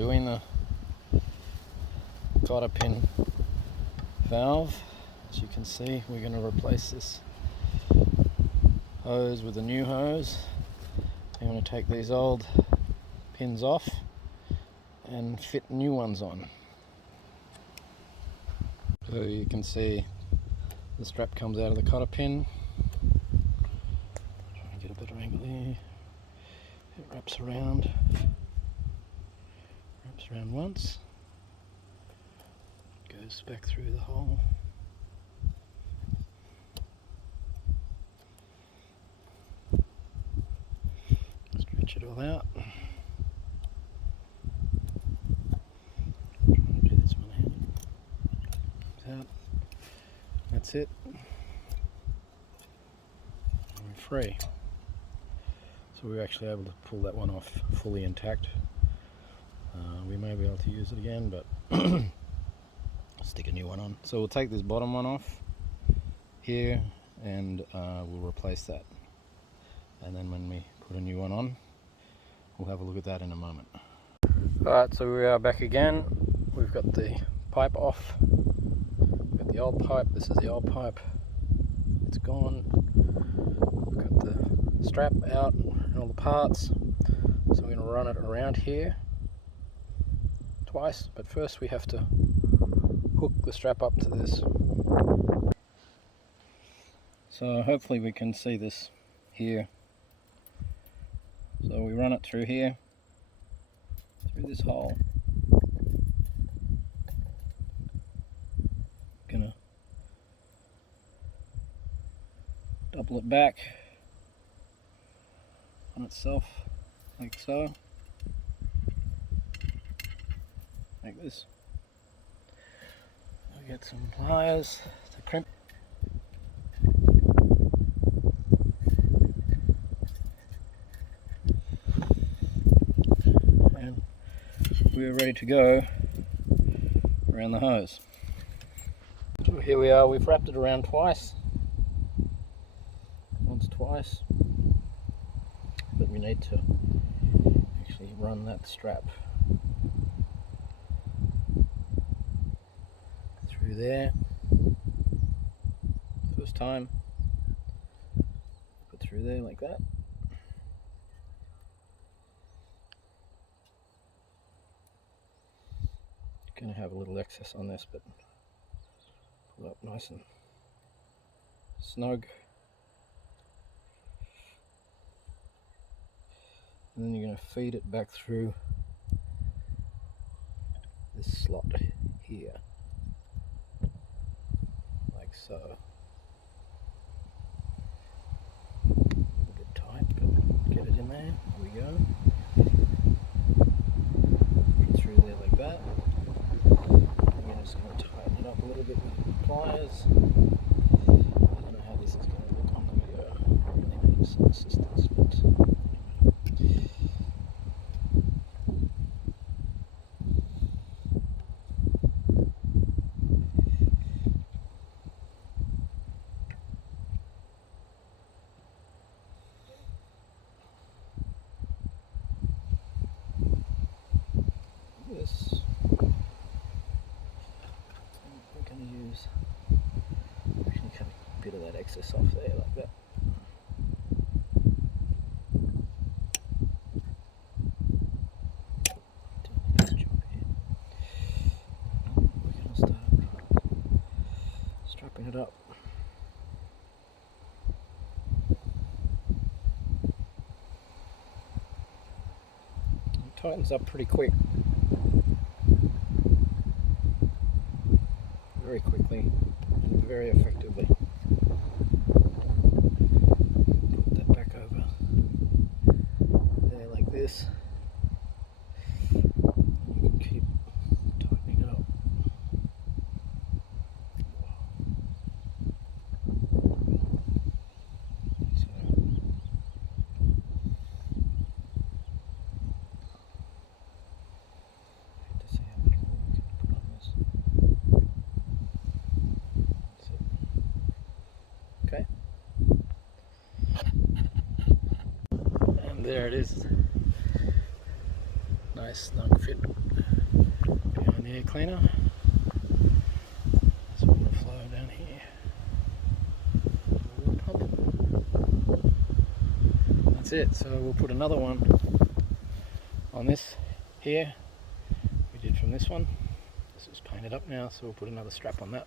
undoing the Cotter pin valve. As you can see, we're going to replace this hose with a new hose. I'm going to take these old pins off and fit new ones on. So you can see the strap comes out of the Cotter pin. Try and get a better angle here. It wraps around once, goes back through the hole. Stretch it all out. Trying to do this one handed. Out. That's it. We're free. So we were actually able to pull that one off fully intact. We may be able to use it again, but stick a new one on. So we'll take this bottom one off here and we'll replace that. And then when we put a new one on, we'll have a look at that in a moment. Alright, so we are back again. We've got the pipe off. We've got the old pipe. This is the old pipe. It's gone. We've got the strap out and all the parts. So we're going to run it around here twice, but first we have to hook the strap up to this. So hopefully we can see this here. So we run it through here, through this hole. Gonna double it back on itself like so. Like this. I'll get some pliers to crimp. And we're ready to go around the hose. So here we are, we've wrapped it around twice. Once, twice. But we need to actually run that strap through there. First time, put through there like that. Gonna have a little excess on this, but pull up nice and snug. And then you're going to feed it back through this slot here, like so. A little bit tight, but get it in there. There we go. Put it through there like that. And we're just going to tighten it up a little bit with pliers. I don't know how this is going to look on the video. It really needs some assistance, but this, I'm going to use, actually cut a bit of that excess off there like that. Doing a nice job here. We're going to start strapping it up. It tightens up pretty quick. Very quickly and very effectively. Put that back over there like this. You can keep tightening it up. So, hate to see how much more we can put on this. Okay. And there it is. Nice snug fit behind the air cleaner. There's water flow down here. Water pump. That's it. So we'll put another one on this here. We did from this one. This is painted up now, so we'll put another strap on that.